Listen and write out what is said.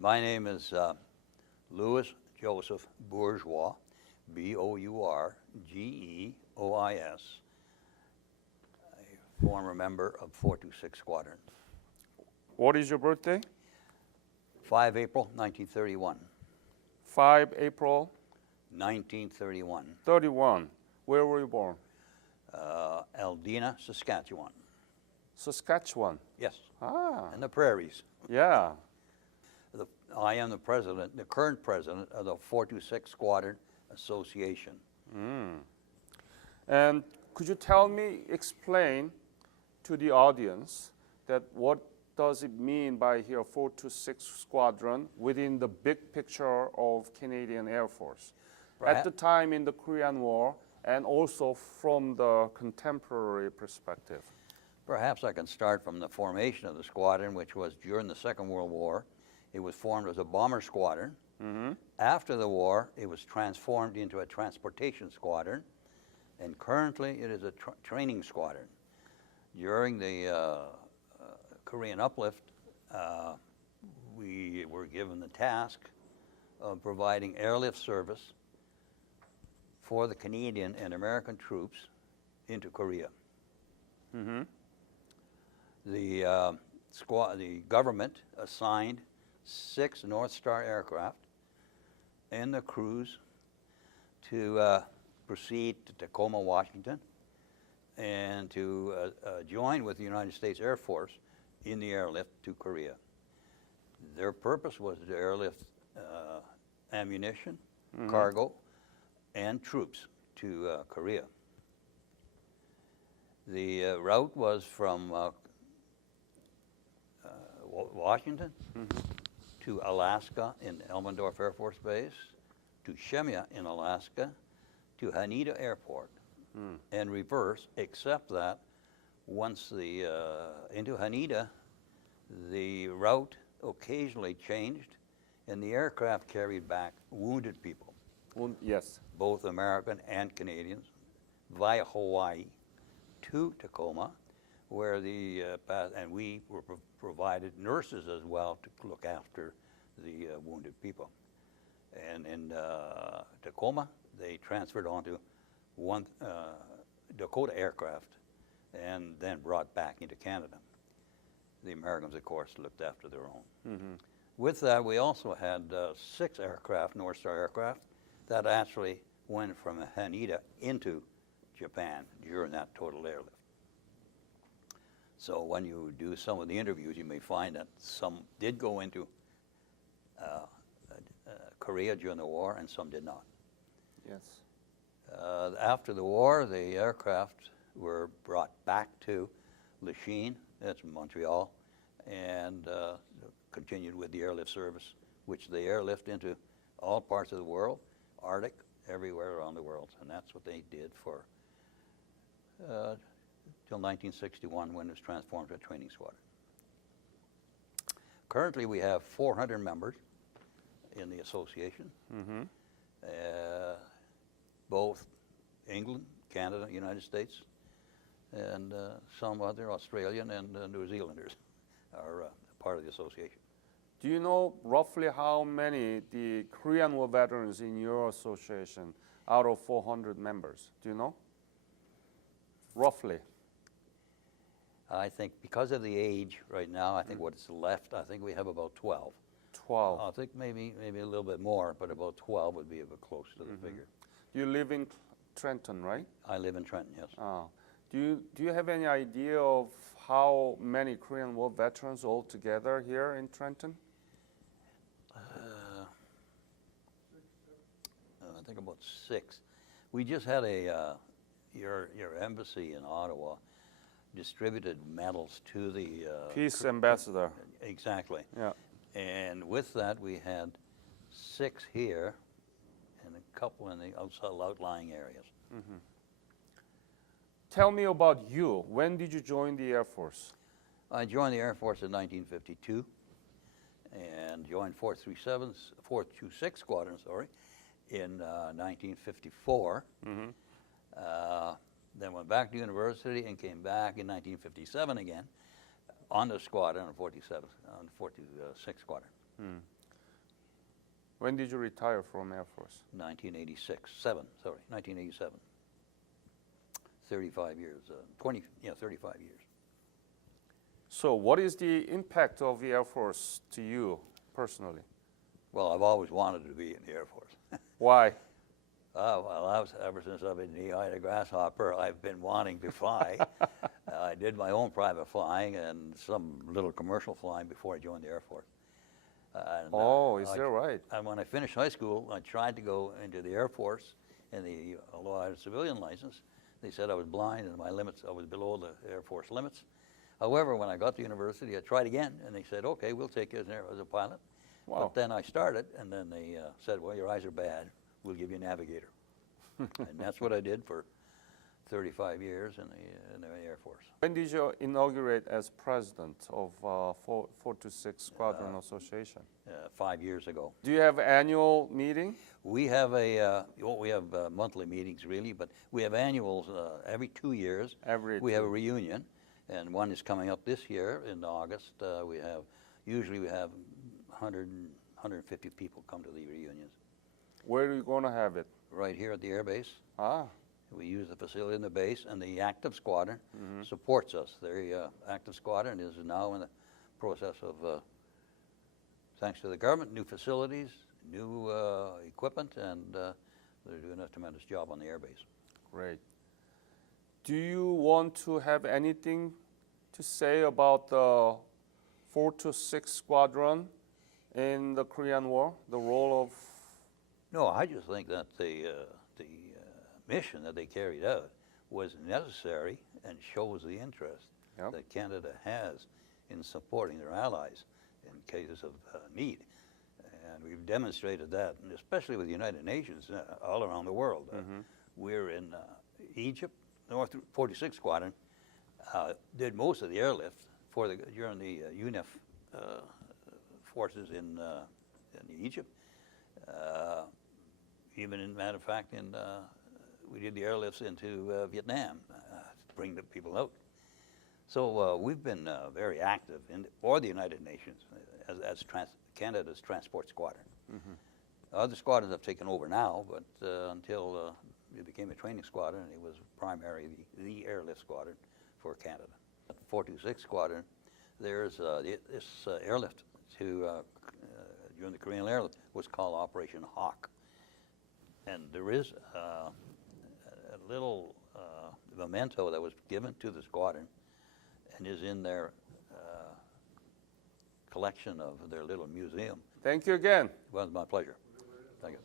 My name is Louis Joseph Bourgeois, Bourgeois, a former member of 426 Squadron. What is your birthday? 5 April 1931. 5 April 1931. 31. Where were you born? Aldina, Saskatchewan. Saskatchewan. Yes, Ah, in the prairies. yeah. I am the president, the current president of the 426 Squadron Association. And could you explain to the audience that what does it mean by here 426 Squadron within the big picture of Canadian Air Force? At the time in the Korean War and also from the contemporary perspective. Perhaps I can start from the formation of the squadron, which was during the Second World War. It was formed as a bomber squadron. After the war, it was transformed into a transportation squadron, and currently it is a training squadron. During the Korean uplift, we were given the task of providing airlift service for the Canadian and American troops into Korea. The government assigned 6 North Star aircraft and the crews to proceed to Tacoma, Washington, and to join with the United States Air Force in the airlift to Korea. Their purpose was to airlift ammunition, cargo, and troops to Korea. The route was from Washington to Alaska in Elmendorf Air Force Base, to Shemya in Alaska, to Haneda Airport, and reverse, except that once into Haneda, the route occasionally changed, and the aircraft carried back wounded people. Yes. Both American and Canadians, via Hawaii to Tacoma, where and we were provided nurses as well to look after the wounded people. And in Tacoma, they transferred onto one Dakota aircraft and then brought back into Canada. The Americans, of course, looked after their own. With that, we also had 6 aircraft, North Star aircraft, that actually went from Haneda into Japan during that total airlift. So when you do some of the interviews, you may find that some did go into Korea during the war and some did not. Yes. After the war, the aircraft were brought back to Lachine, that's Montreal, and continued with the airlift service, which they airlift into all parts of the world, Arctic, everywhere around the world. And that's what they did for till 1961, when it was transformed to a training squadron. Currently, we have 400 members in the association, both England, Canada, United States, and some other Australian and New Zealanders are part of the association. Do you know roughly how many the Korean War veterans in your association out of 400 members? Do you know? Roughly. I think because of the age right now, I think what's left, I think we have about 12. 12. I think maybe a little bit more, but about 12 would be a bit close to the figure. You live in Trenton, right? I live in Trenton, yes. Do you have any idea of how many Korean War veterans altogether here in Trenton? I think about 6. We just had your embassy in Ottawa distributed medals to the Peace Ambassador. Exactly. Yeah. And with that, we had 6 here and a couple in the outlying areas. Tell me about you. When did you join the Air Force? I joined the Air Force in 1952 and joined 426 Squadron, in 1954. Then went back to university and came back in 1957 again on the squadron, on 426 Squadron. When did you retire from Air Force? 1987. 35 years, 35 years. So what is the impact of the Air Force to you personally? Well, I've always wanted to be in the Air Force. Why? Ever since I've been knee-high to grasshopper, I've been wanting to fly. I did my own private flying and some little commercial flying before I joined the Air Force. Is that right? And when I finished high school, I tried to go into the Air Force, and although I had a civilian license, they said I was blind and I was below the Air Force limits. However, when I got to university, I tried again, and they said, okay, we'll take you as a pilot. Wow. But then I started, and then they said, well, your eyes are bad. We'll give you a navigator. And that's what I did for 35 years in the Air Force. When did you inaugurate as president of 426 Squadron Association? 5 years ago. Do you have annual meeting? We have monthly meetings really, but we have annuals every 2 years. We have a reunion, and one is coming up this year in August. Usually we have 150 people come to the reunions. Where are you going to have it? Right here at the air base. Ah. We use the facility in the base, and the active squadron supports us. The active squadron is now in the process of, thanks to the government, new facilities, new equipment, and they're doing a tremendous job on the air base. Great. Do you want to have anything to say about the 426 Squadron in the Korean War, the role of... No, I just think that the mission that they carried out was necessary and shows the interest that Canada has in supporting their allies in cases of need. And we've demonstrated that, and especially with the United Nations all around the world. We're in Egypt, North 46 Squadron did most of the airlift during the UNIF forces in Egypt. Even in matter of fact, we did the airlifts into Vietnam to bring the people out. So we've been very active for the United Nations as Canada's transport squadron. Other squadrons have taken over now, but until it became a training squadron, it was primarily the airlift squadron for Canada. At 426 Squadron, there's this airlift during the Korean airlift was called Operation Hawk. And there is a little memento that was given to the squadron and is in their collection of their little museum. Thank you again. It was my pleasure. Thank you.